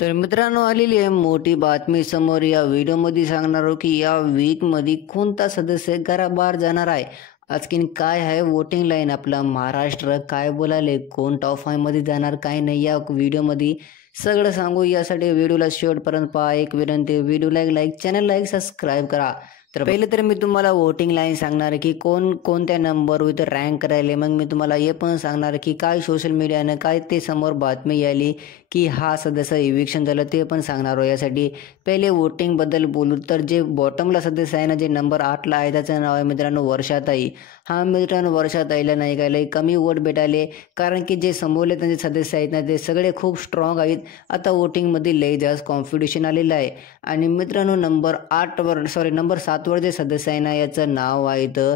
तर मित्रांनो, आलेली आहे मोठी बातमी समोर. या व्हिडिओमध्ये सांगणार आहोत की या वीकमध्ये कोणता सदस्य घराबाहेर जाणार आहे. आणखीन काय आहे वोटिंग लाईन, आपला महाराष्ट्र काय बोलाले, कोण टॉप 5 मध्ये जाणार काय नाही, या व्हिडिओमध्ये सगळं सांगू. यासाठी व्हिडिओला शेवटपर्यंत पहा. एक विनंती, व्हिडिओला एक लाईक, चॅनलला एक सबस्क्राईब करा. तर पहिले तर मी तुम्हाला वोटिंग लाईन सांगणार आहे की कोण कोणत्या नंबरवर इथं रँक करायले. मग मी तुम्हाला हे पण सांगणार की काय सोशल मीडियानं काय ते समोर बातमी आली की हा सदस्य इविक्शन झालं, ते पण सांगणार आहे. यासाठी पहिले वोटिंगबद्दल बोलू तर जे बॉटमला सदस्य आहे ना, जे नंबर 8ला आहे, त्याचं नाव आहे मित्रांनो वर्षाताई. हा मित्रांनो, वर्षाताईला नाही काय लई कमी वोट भेटाले, कारण की जे समोरले त्यांचे सदस्य आहेत ना, ते सगळे खूप स्ट्रॉंग आहेत. आता वोटिंगमध्ये लई जास्त कॉम्पिटिशन आलेलं आहे. आणि मित्रांनो, नंबर 7वर जे सदस्य आहे ना, याचं नाव आहे तर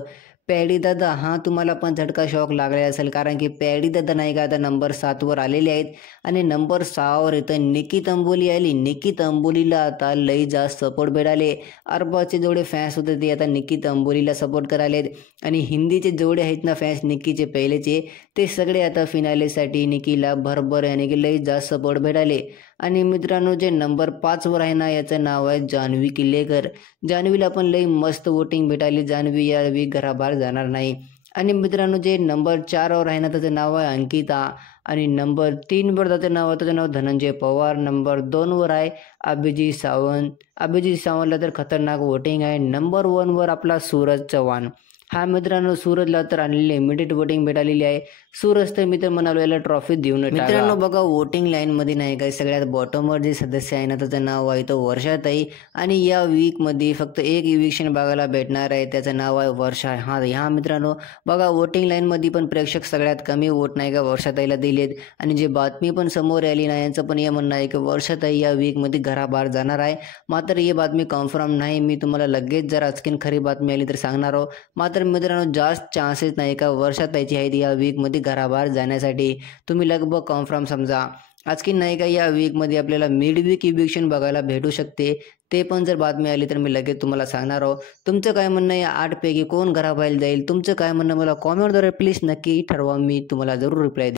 पॅडी दादा. हां, तुम्हाला पण झटका शॉक लागलेला असेल, कारण की पॅडी दादा नाही का आता नंबर 7वर आलेले आहेत. आणि नंबर 6वर इथं निकी तंबोली आली. निकी तंबोलीला आता लई जास्त सपोर्ट भेटाले. अरबाचे जेवढे फॅन्स होते ते आता निकी तंबोलीला सपोर्ट करायले. आणि हिंदीचे जेवढे आहेत ना फॅन्स निकीचे पहिलेचे, ते सगळे आता फिनालेसाठी निकीला भरभर याने की लई जास्त सपोर्ट भेटाले. आणि मित्रांनो, जे नंबर 5वर आहे ना, याचं नाव आहे जान्हवी किल्लेकर. जान्हवीला पण लई मस्त वोटिंग भेटाली. जान्हवी या वीक घराबाहेर जाणार नाही. आणि मित्रांनो, जे नंबर 4वर आहे ना, त्याचं नाव आहे अंकिता. आणि नंबर 3वर त्याचं नाव धनंजय पवार. नंबर 2वर आहे अभिजित सावंत. अभिजित सावंतला तर खतरनाक वोटिंग आहे. नंबर 1वर आपला सूरज चव्हाण. हा मित्रांनो, सूरजला तर आणलेली लिमिटेड वोटिंग भेटालेली आहे. सूरज तर मी तर म्हणालो याला ट्रॉफी देऊन मित्रांनो बघा, वोटिंग लाईनमध्ये नाही काय सगळ्यात बॉटमवर जे सदस्य आहे ना, त्याचं नाव आहे तो वर्षाताई. आणि या वीकमध्ये फक्त एक इविक्शन बघायला भेटणार आहे, त्याचं नाव आहे वर्षा. ह्या मित्रांनो बघा, वोटिंग लाईनमध्ये पण प्रेक्षक सगळ्यात कमी वोट नाही का वर्षाताईला दिलेत. आणि जे बातमी पण समोर आली ना, यांचं पण हे म्हणणं आहे की वर्षाताई या वीकमध्ये घराबाहेर जाणार आहे. मात्र ही बातमी कन्फर्म नाही. मी तुम्हाला लगेच जर आजकीन खरी बातमी आली तर सांगणार आहोत. मात्र मित्रांनो, जास्त चान्सेस नाही का वर्षाताईची आहेत या वीकमध्ये घराबाहेर जाण्यासाठी. तुम्ही लगभग कन्फर्म समजा. आजकीन नाही का या वीकमध्ये आपल्याला मिड वीक इविक्शन बघायला भेटू शकते. ते पण जर बातमी आली तर मी लगेच तुम्हाला सांगणार आहोत. तुमचं काय म्हणणं आहे, 8 पैकी कोण घराबाहेर जाईल? तुमचं काय म्हणणं मला कॉमेंटद्वारे प्लीज नक्की ठरवा. मी तुम्हाला जरूर रिप्लाय